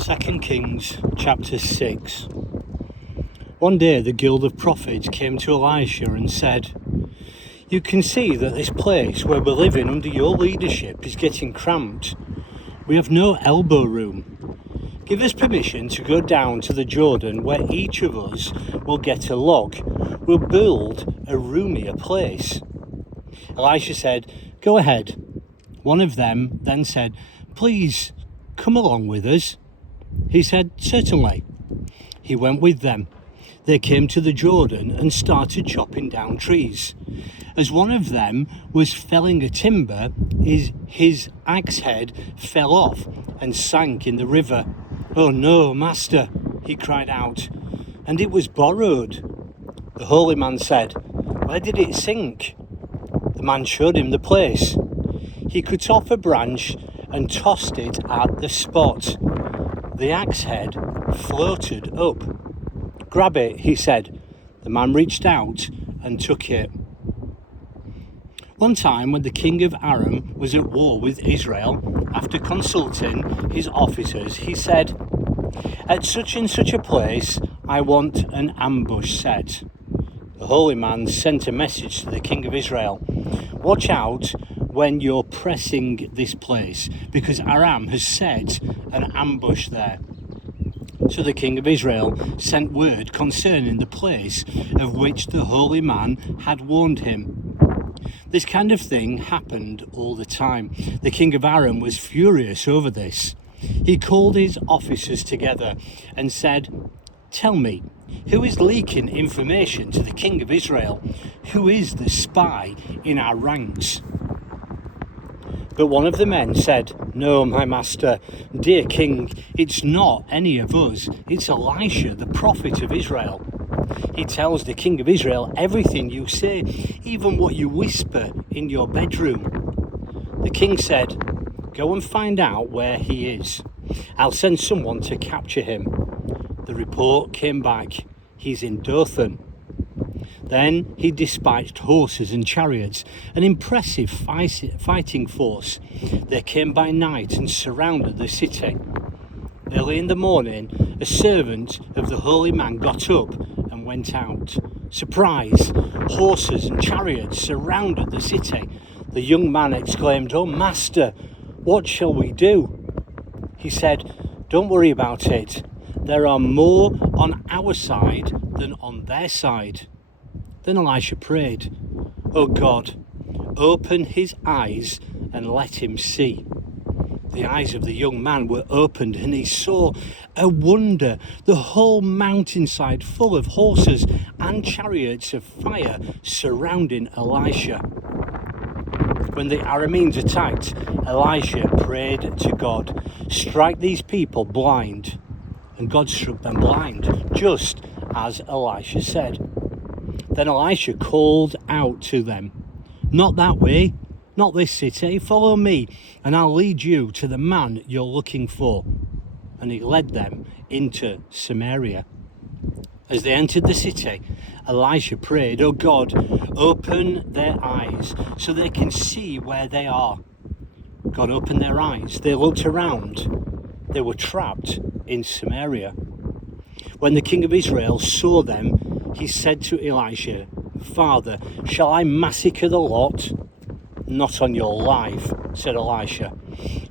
2 Kings chapter 6. One day the guild of prophets came to Elisha and said, "You can see that this place where we're living under your leadership is getting cramped. We have no elbow room. Give us permission to go down to the Jordan where each of us will get a log. We'll build a roomier place." Elisha said, "Go ahead." One of them then said, "Please come along with us." He said, "Certainly." He went with them. They came to the Jordan and started chopping down trees. As one of them was felling a timber, his axe head fell off and sank in the river. "Oh no, master," he cried out, "and it was borrowed." The holy man said, "Where did it sink?" The man showed him the place. He cut off a branch and tossed it at the spot. The axe head floated up. "Grab it," he said. The man reached out and took it. One time when the king of Aram was at war with Israel, after consulting his officers, he said, "At such and such a place, I want an ambush set." The holy man sent a message to the king of Israel, "Watch out when you're pressing this place, because Aram has set an ambush there." So the king of Israel sent word concerning the place of which the holy man had warned him. This kind of thing happened all the time. The king of Aram was furious over this. He called his officers together and said, "Tell me, who is leaking information to the king of Israel? Who is the spy in our ranks?" But one of the men said, "No, my master, dear king, it's not any of us. It's Elisha, the prophet of Israel. He tells the king of Israel everything you say, even what you whisper in your bedroom." The king said, "Go and find out where he is. I'll send someone to capture him." The report came back, "He's in Dothan." Then he dispatched horses and chariots, an impressive fighting force. They came by night and surrounded the city. Early in the morning, a servant of the holy man got up and went out. Surprise! Horses and chariots surrounded the city. The young man exclaimed, "Oh, master, what shall we do?" He said, "Don't worry about it. There are more on our side than on their side." Then Elisha prayed, "Oh God, open his eyes and let him see." The eyes of the young man were opened and he saw a wonder, the whole mountainside full of horses and chariots of fire surrounding Elisha. When the Arameans attacked, Elisha prayed to God, "Strike these people blind." And God struck them blind, just as Elisha said. Then Elisha called out to them, "Not that way, not this city. Follow me, and I'll lead you to the man you're looking for." And he led them into Samaria. As they entered the city, Elisha prayed, "Oh God, open their eyes so they can see where they are." God opened their eyes. They looked around. They were trapped in Samaria. When the king of Israel saw them, he said to Elisha, "Father, shall I massacre the lot?" "Not on your life," said Elisha.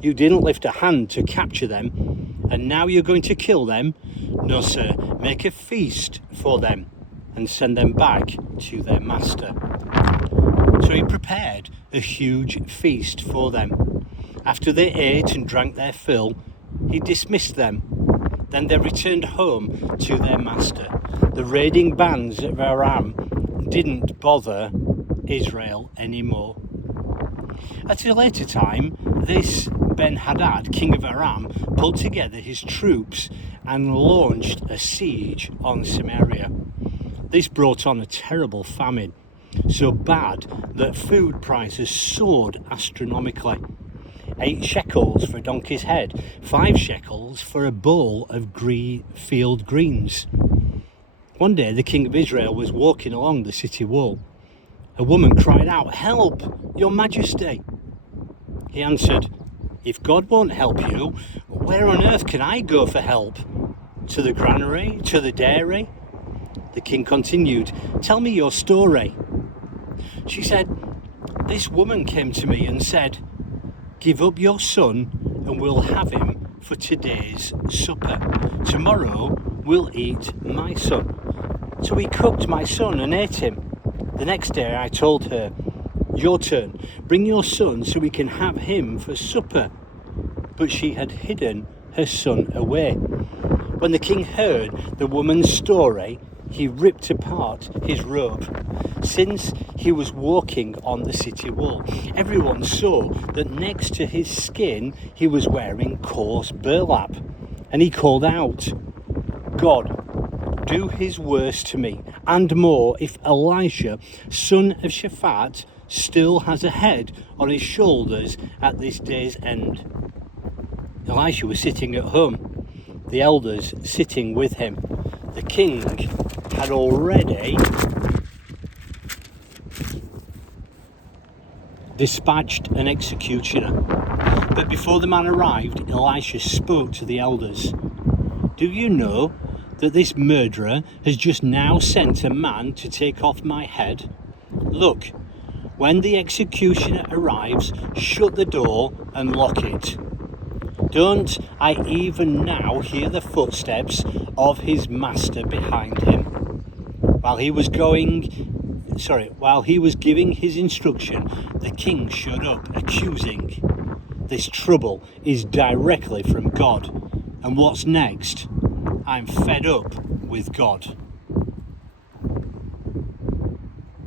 "You didn't lift a hand to capture them, and now you're going to kill them? No, sir, make a feast for them and send them back to their master." So he prepared a huge feast for them. After they ate and drank their fill, he dismissed them. Then they returned home to their master. The raiding bands of Aram didn't bother Israel anymore. At a later time, this Ben-Hadad, king of Aram, pulled together his troops and launched a siege on Samaria. This brought on a terrible famine, so bad that food prices soared astronomically. 8 shekels for a donkey's head, 5 shekels for a bowl of field greens. One day the king of Israel was walking along the city wall. A woman cried out, "Help, your majesty!" He answered, "If God won't help you, Where on earth can I go for help? To the granary? To the dairy? The king continued, "Tell me your story." She said, "This woman came to me and said, 'Give up your son and we'll have him for today's supper. Tomorrow we'll eat my son.' So we cooked my son and ate him. The next day I told her, 'Your turn, bring your son so we can have him for supper.' But she had hidden her son away. When the king heard the woman's story, he ripped apart his robe. Since he was walking on the city wall, everyone saw that next to his skin he was wearing coarse burlap. And he called out, 'God, do his worst to me, and more, if Elisha, son of Shaphat, still has a head on his shoulders at this day's end.' Elisha was sitting at home, the elders sitting with him. The king had already dispatched an executioner. But before the man arrived, Elisha spoke to the elders. 'Do you know that this murderer has just now sent a man to take off my head? Look, when the executioner arrives, shut the door and lock it. Don't I even now hear the footsteps of his master behind him?' While he was giving his instruction, the king showed up, accusing, 'This trouble is directly from God. And what's next? I'm fed up with God.'"